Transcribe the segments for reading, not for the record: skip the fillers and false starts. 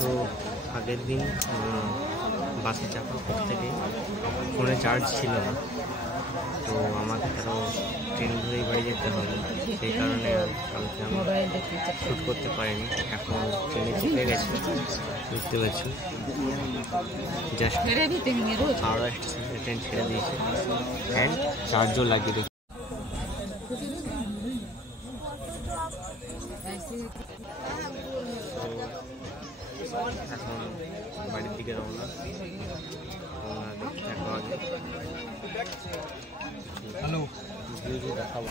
তো আগের দিন বাসে চাপার পর থেকে ফোনে চার্জ ছিল না, তো আমাকে আরও ট্রেন ধরেই বাড়ি যেতে হবে, সেই কারণে কালকে আমি শ্যুট করতে পারিনি। এখন ট্রেনে চেপে গেছি, বুঝতে পারছি জাস্ট হাওড়া স্টেশনে ট্রেন ছেড়ে দিয়েছে অ্যান্ড চার্জও লাগিয়ে দিয়েছে। এখন বাড়ির দিকে রওনা, দেখতে থাকো আগে। হ্যালো, দেখাবো।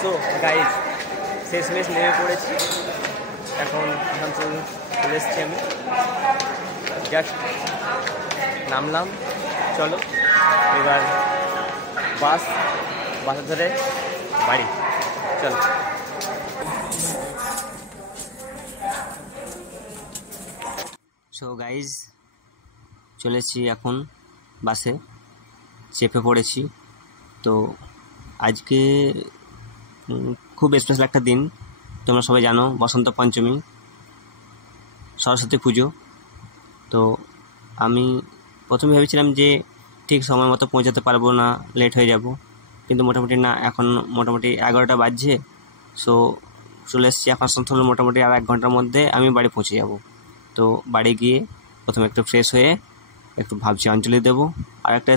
সো গাইজ, শেষমেশ নেমে পড়েছি। এখন আসানসোল চলে এসেছি আমি, জাস্ট নামলাম। চলো এবার বাস ধরে বাড়ি চলো। সো গাইজ, চলেছি এখন বাসে, চেপে পড়েছি। তো আজকে খুব স্পেশাল একটা দিন, তোমরা সবাই জানো, বসন্ত পঞ্চমী, সরস্বতী পুজো। তো আমি প্রথমে ভেবেছিলাম যে ঠিক সময় মতো পৌঁছাতে পারবো না, লেট হয়ে যাব, কিন্তু মোটামুটি না, এখন মোটামুটি 11টা বাজছে। সো চলে এসেছি আসানসোল, মোটামুটি আর 1 ঘন্টার মধ্যে আমি বাড়ি পৌঁছে যাব। তো বাড়ি গিয়ে প্রথমে একটু ফ্রেশ হয়ে একটু ভাবছি অঞ্জলি দেবো। আর একটা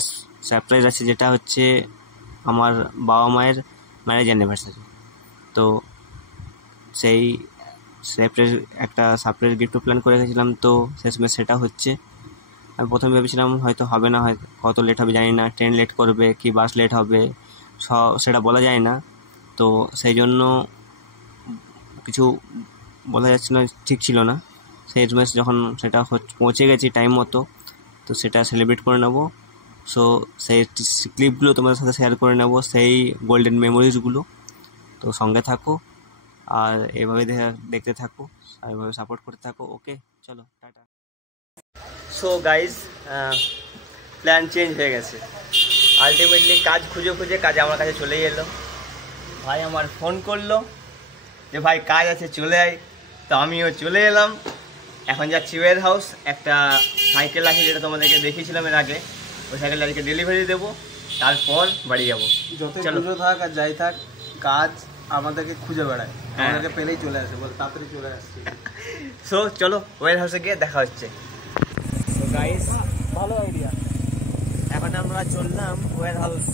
সারপ্রাইজ আছে, যেটা হচ্ছে আমার বাবা মায়ের ম্যারেজ অ্যানিভার্সারি। তো সেই একটা সারপ্রাইজ গিফট প্ল্যান করে গেছিলাম, তো শেষমেশ সেটা হচ্ছে। আমি প্রথমে ভেবেছিলাম হয়তো হবে না, হয় কত লেট হবে জানি না, ট্রেন লেট করবে কি বাস লেট হবে, সেটা বলা যায় না। তো সেই জন্য কিছু বলা যাচ্ছে না, ঠিক ছিল না। শেষমেশ যখন সেটা পৌঁছে গেছি টাইম মতো, তো সেটা সেলিব্রেট করে নেবো। সো সেই ক্লিপগুলো তোমাদের সাথে শেয়ার করে নেব, সেই গোল্ডেন মেমোরিজগুলো। তো সঙ্গে থাকো আর এভাবে দেখতে থাকো আর এভাবে সাপোর্ট করতে থাকো। ওকে, চলো tata. So guys, plan change হয়ে গেছে। আলটিমেটলি কাজ খুঁজে খুঁজে কাজ আমার কাছে চলেই এলো। ভাই আমার ফোন করলো যে ভাই কাজ আছে চলে আয়, তো আমিও চলে এলাম। এখন যাচ্ছি ওয়্যার হাউস, একটা সাইকেল আছে যেটা তোমাদেরকে দেখিয়েছিলাম এর আগে, ওই সাইকেলটা আজকে ডেলিভারি দেবো, তারপর বাড়ি যাবো। যত পুজো থাক আর যাই থাক, কাজ আমাদেরকে খুঁজে বেড়ায়, আমাদেরকে পেলেই চলে আসে, বল তাড়াতাড়ি চলে আসছে। সো চলো ওয়্যার হাউসে গিয়ে দেখা হচ্ছে। তো গাইস, ভালো আইডিয়া। এখন আমরা চললাম ওয়্যার হাউস।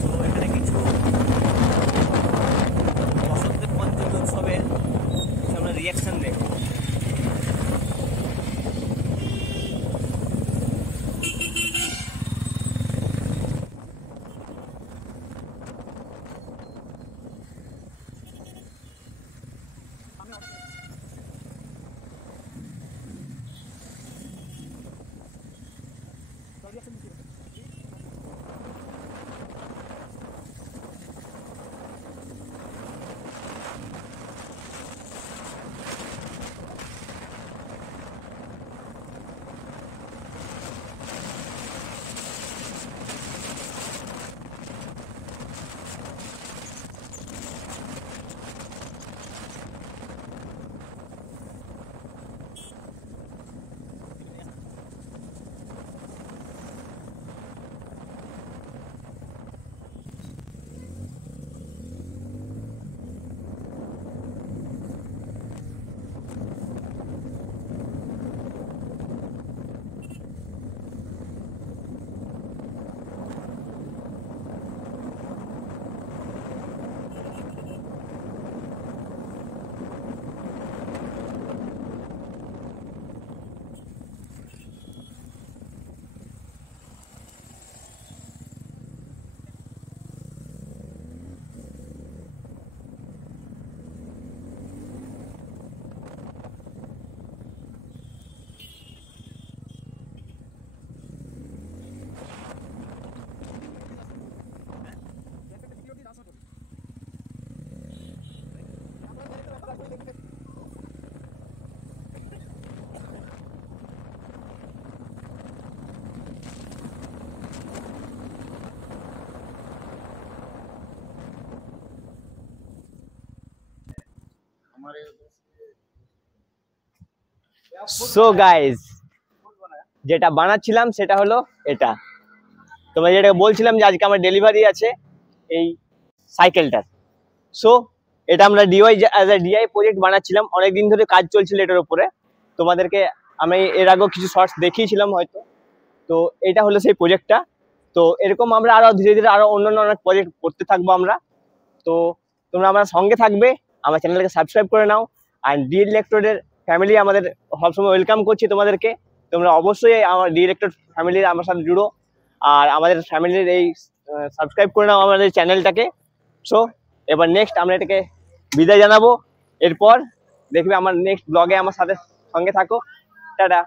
তো এখানে কিছু বসন্ত পঞ্চমী উৎসবের আমরা রিয়াকশন দেখব। সো গাইস, যেটা বানাচ্ছিলাম সেটা হলো এটা। তোমরা যেটা বলছিলাম যে আজকে আমার ডেলিভারি আছে এই সাইকেলটার। সো এটা আমরা ডিআই প্রজেক্ট বানাচ্ছিলাম, অনেকদিন ধরে কাজ চলছিল এটার উপরে। তোমাদেরকে আমি এর আগেও কিছু শর্টস দেখিয়েছিলাম হয়তো। তো এটা হলো সেই প্রজেক্টটা। তো এরকম আমরা আরো ধীরে ধীরে আরো অন্যান্য অনেক প্রজেক্ট করতে থাকবো আমরা। তো তোমরা আমার সঙ্গে থাকবে, আমার চ্যানেলকে সাবস্ক্রাইব করে নাও। আর ডিএল ইলেকট্রোডের ফ্যামিলি আমাদের সবসময় ওয়েলকাম করছি তোমাদেরকে। তোমরা অবশ্যই আমার ডিএল ইলেকট্রোড ফ্যামিলির আমার সাথে জুড়ো, আর আমাদের ফ্যামিলির এই সাবস্ক্রাইব করে নাও আমাদের চ্যানেলটাকে। সো এবার নেক্সট আমরা এটাকে বিদায় জানাবো। এরপর দেখবে আমার নেক্সট ব্লগে আমার সাথে সঙ্গে থাকো। টাটা।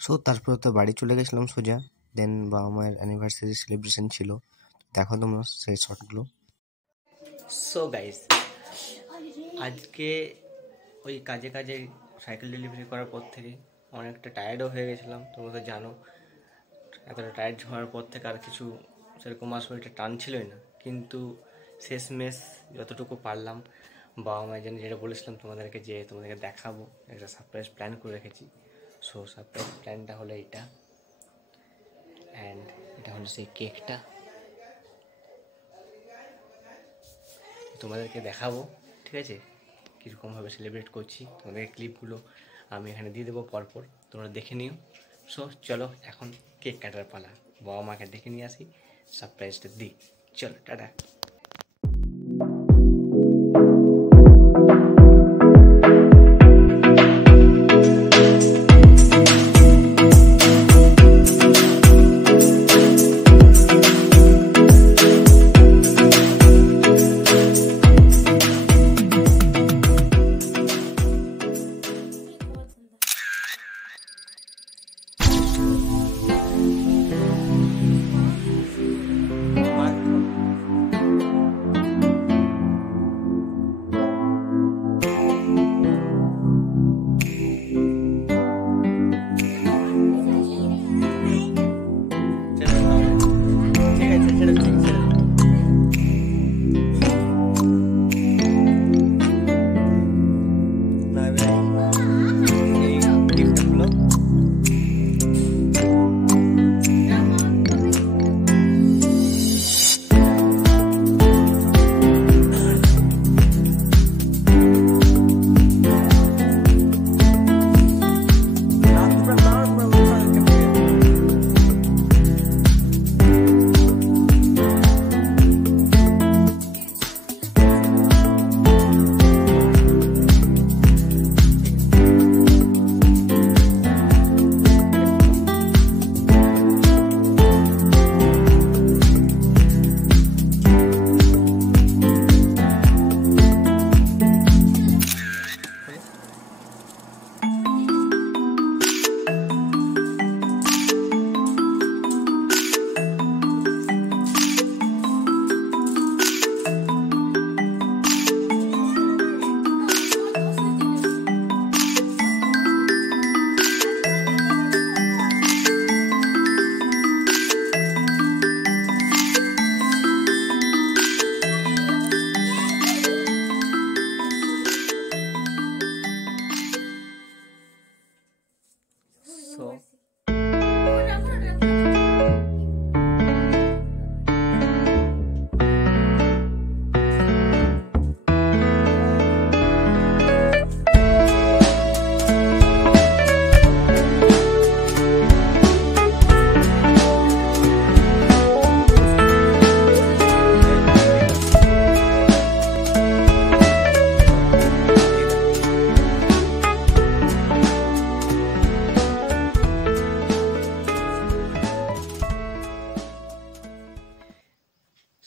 সো তারপর তো বাড়ি চলে গেছিলাম সোজা। দেন বাবা মায়ের অ্যানিভার্সারি সেলিব্রেশন ছিল, দেখো তোমরা সেই শটগুলো। সো গাইস, আজকে ওই কাজে কাজে সাইকেল ডেলিভারি করার পর থেকে অনেকটা টায়ার্ডও হয়ে গেছিলাম। তোমরা তো জানো, এতটা টায়ার্ড হওয়ার পর থেকে আর কিছু সেরকম আমার শরীরটা টানছিলই না। কিন্তু শেষমেশ যতটুকু পারলাম, বাবা মায়ের জন্য যেটা বলেছিলাম তোমাদেরকে, যে তোমাদেরকে দেখাবো, একটা সারপ্রাইজ প্ল্যান করে রেখেছি। সো সারপ্রাইজ প্ল্যানটা হলো এটা, অ্যান্ড এটা হলো সেই কেকটা। তোমাদেরকে দেখাবো, ঠিক আছে, কীরকমভাবে সেলিব্রেট করছি। তোমাদের ক্লিপগুলো আমি এখানে দিয়ে দেবো পরপর, তোমরা দেখে নিও। সো চলো এখন কেক কাটার পালা। বাবা মাকে ডেকে নিয়ে আসি, সারপ্রাইজটা দিই। চলো টাটা।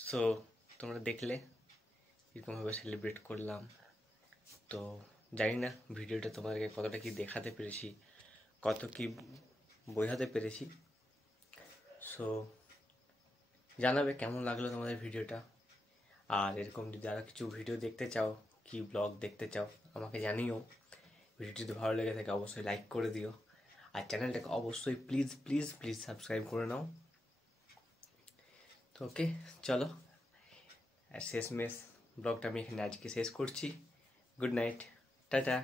সো তোমরা দেখলে কীরকমভাবে সেলিব্রেট করলাম। তো জানি না ভিডিওটা তোমাদেরকে কতটা কি দেখাতে পেরেছি, কত কি বোঝাতে পেরেছি। সো জানাবে কেমন লাগলো তোমাদের ভিডিওটা। আর এরকম যদি আরও কিছু ভিডিও দেখতে চাও, কি ব্লগ দেখতে চাও, আমাকে জানিও। ভিডিওটি যদি ভালো লেগে থাকে অবশ্যই লাইক করে দিও, আর চ্যানেলটাকে অবশ্যই প্লিজ প্লিজ প্লিজ সাবস্ক্রাইব করে নাও। তো ওকে, চলো আর শেষমেশ ব্লগটা আমি এখানে আজকে শেষ করছি। Good night, tata.